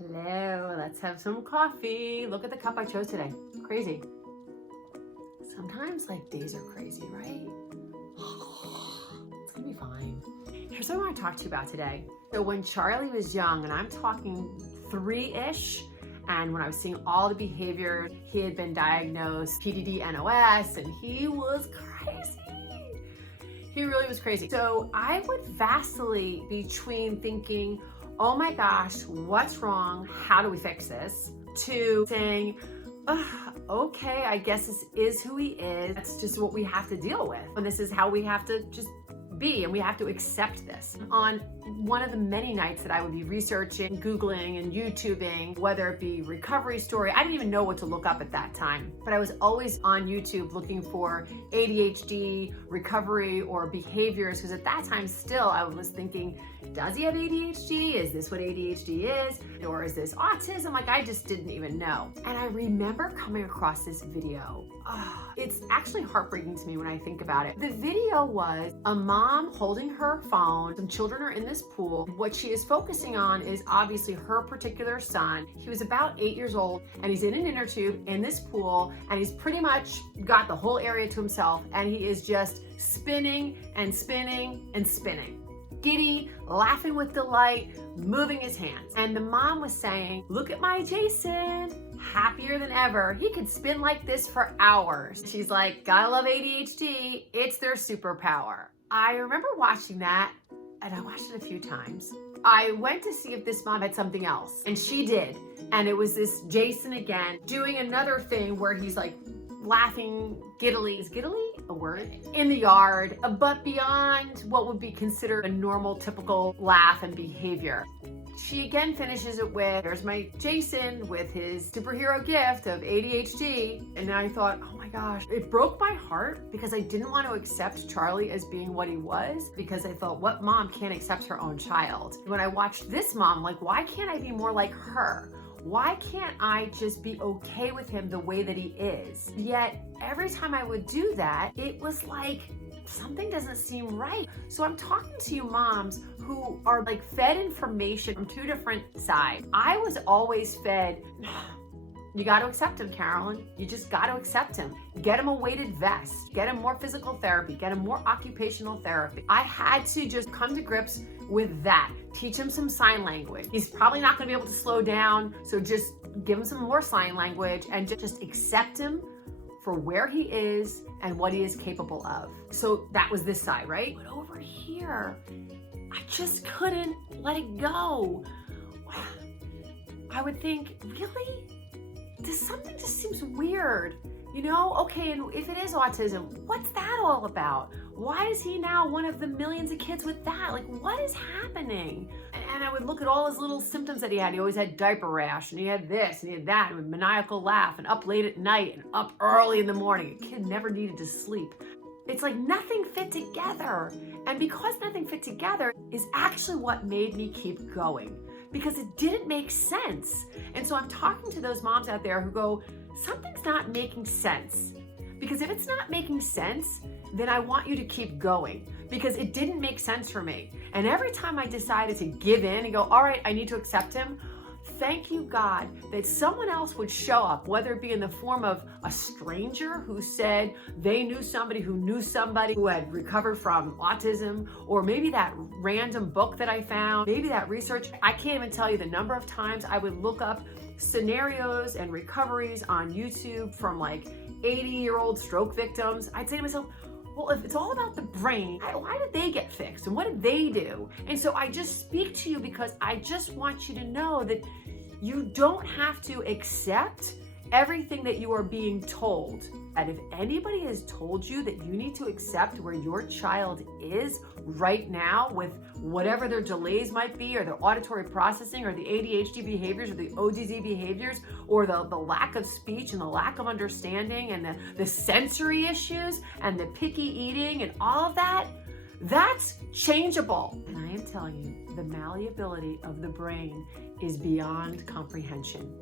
Hello, let's have some coffee. Look at the cup I chose today. Crazy. Sometimes days are crazy, right? It's gonna be fine. Here's what I want to talk to you about today. So when Charlie was young, and I'm talking 3-ish, and when I was seeing all the behavior, he had been diagnosed PDD NOS, and he was crazy. He really was crazy. So I would vacillate between thinking, oh my gosh, what's wrong? How do we fix this? To saying, okay, I guess this is who he is. That's just what we have to deal with. And this is how we have to just be, and we have to accept this. On one of the many nights that I would be researching, Googling and YouTubing, whether it be recovery story, I didn't even know what to look up at that time, but I was always on YouTube looking for ADHD, recovery, or behaviors, because at that time still I was thinking, does he have ADHD? Is this what ADHD is? Or is this autism? I just didn't even know. And I remember coming across this video. It's actually heartbreaking to me when I think about it. The video was a mom holding her phone. Some children are in this pool. What she is focusing on is obviously her particular son. He was about 8 years old, and he's in an inner tube in this pool, and he's pretty much got the whole area to himself, and he is just spinning and spinning and spinning. Giddy, laughing with delight, moving his hands. And the mom was saying, look at my Jason, happier than ever. He could spin like this for hours. She's like, gotta love ADHD. It's their superpower. I remember watching that, and I watched it a few times. I went to see if this mom had something else, and she did. And it was this Jason again, doing another thing where he's laughing giddily. Is giddily a word? In the yard, but beyond what would be considered a normal, typical laugh and behavior. She again finishes it with, there's my Jason with his superhero gift of ADHD. And I thought, oh my gosh, it broke my heart because I didn't want to accept Charlie as being what he was, because I thought, what mom can't accept her own child? When I watched this mom, why can't I be more like her? Why can't I just be okay with him the way that he is? Yet every time I would do that, it was like something doesn't seem right. So I'm talking to you moms who are fed information from two different sides. I was always fed, you got to accept him, Carolyn. You just got to accept him. Get him a weighted vest. Get him more physical therapy. Get him more occupational therapy. I had to just come to grips with that. Teach him some sign language. He's probably not going to be able to slow down, so just give him some more sign language and just accept him for where he is and what he is capable of. So that was this side, right? But over here, I just couldn't let it go. I would think, really? Something just seems weird. Okay, and if it is autism, what's that all about? Why is he now one of the millions of kids with that? What is happening? And I would look at all his little symptoms that he had. He always had diaper rash, and he had this, and he had that, and maniacal laugh, and up late at night, and up early in the morning. A kid never needed to sleep. It's nothing fit together. And because nothing fit together is actually what made me keep going, because it didn't make sense. And so I'm talking to those moms out there who go, something's not making sense. Because if it's not making sense, then I want you to keep going, because it didn't make sense for me. And every time I decided to give in and go, all right, I need to accept him, thank you, God, that someone else would show up, whether it be in the form of a stranger who said they knew somebody who had recovered from autism, or maybe that random book that I found, maybe that research. I can't even tell you the number of times I would look up scenarios and recoveries on YouTube from 80-year-old stroke victims. I'd say to myself, well, if it's all about the brain, why did they get fixed and what did they do? And so I just speak to you because I just want you to know that you don't have to accept everything that you are being told. And if anybody has told you that you need to accept where your child is right now with whatever their delays might be, or their auditory processing, or the ADHD behaviors, or the ODD behaviors, or the lack of speech and the lack of understanding, and the sensory issues and the picky eating and all of that, that's changeable. And I am telling you, the malleability of the brain is beyond comprehension.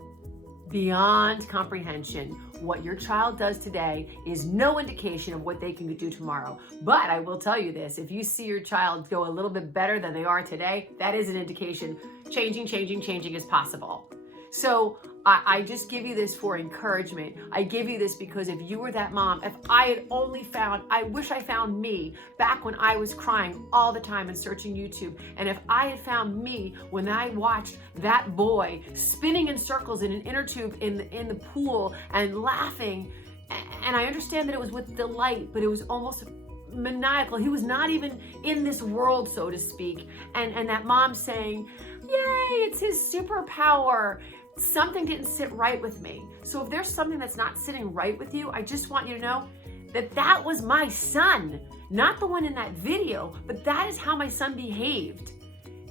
Beyond comprehension. What your child does today is no indication of what they can do tomorrow. But I will tell you this, if you see your child go a little bit better than they are today, that is an indication changing is possible. So I just give you this for encouragement. I give you this because if you were that mom, if I had only found, I wish I found me back when I was crying all the time and searching YouTube. And if I had found me when I watched that boy spinning in circles in an inner tube in the pool and laughing, and I understand that it was with delight, but it was almost maniacal. He was not even in this world, so to speak. And that mom saying, yay, it's his superpower. Something didn't sit right with me. So if there's something that's not sitting right with you, I just want you to know that that was my son, not the one in that video, but that is how my son behaved.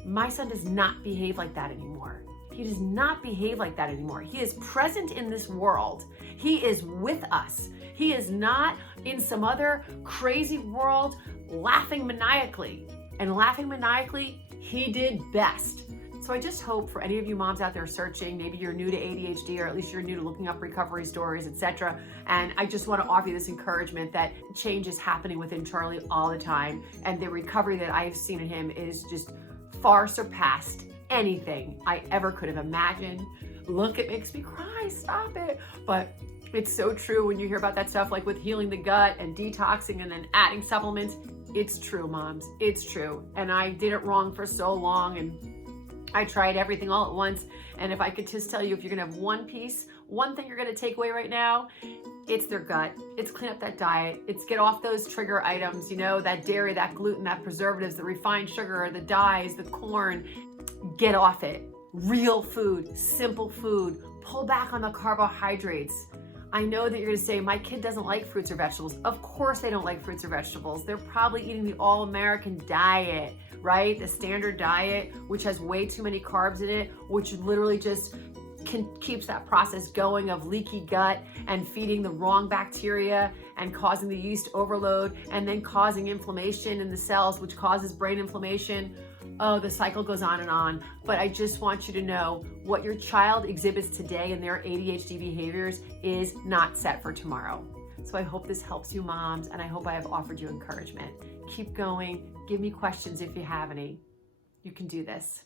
My son does not behave like that anymore. He does not behave like that anymore. He is present in this world. He is with us. He is not in some other crazy world laughing maniacally. And laughing maniacally, he did best. So I just hope for any of you moms out there searching, maybe you're new to ADHD, or at least you're new to looking up recovery stories, etc. And I just want to offer you this encouragement that change is happening within Charlie all the time. And the recovery that I've seen in him is just far surpassed anything I ever could have imagined. Look, it makes me cry, stop it. But it's so true when you hear about that stuff, like with healing the gut and detoxing and then adding supplements. It's true, moms, it's true. And I did it wrong for so long, and I tried everything all at once. And if I could just tell you, if you're gonna have one thing you're gonna take away right now, it's their gut. It's clean up that diet. It's get off those trigger items, that dairy, that gluten, that preservatives, the refined sugar, the dyes, the corn. Get off it. Real food, simple food. Pull back on the carbohydrates. I know that you're gonna say, my kid doesn't like fruits or vegetables. Of course they don't like fruits or vegetables. They're probably eating the all-American diet, right? The standard diet, which has way too many carbs in it, which literally just keeps that process going of leaky gut and feeding the wrong bacteria and causing the yeast overload and then causing inflammation in the cells, which causes brain inflammation. Oh, the cycle goes on and on. But I just want you to know what your child exhibits today in their ADHD behaviors is not set for tomorrow. So I hope this helps you moms, and I hope I have offered you encouragement. Keep going. Give me questions if you have any. You can do this.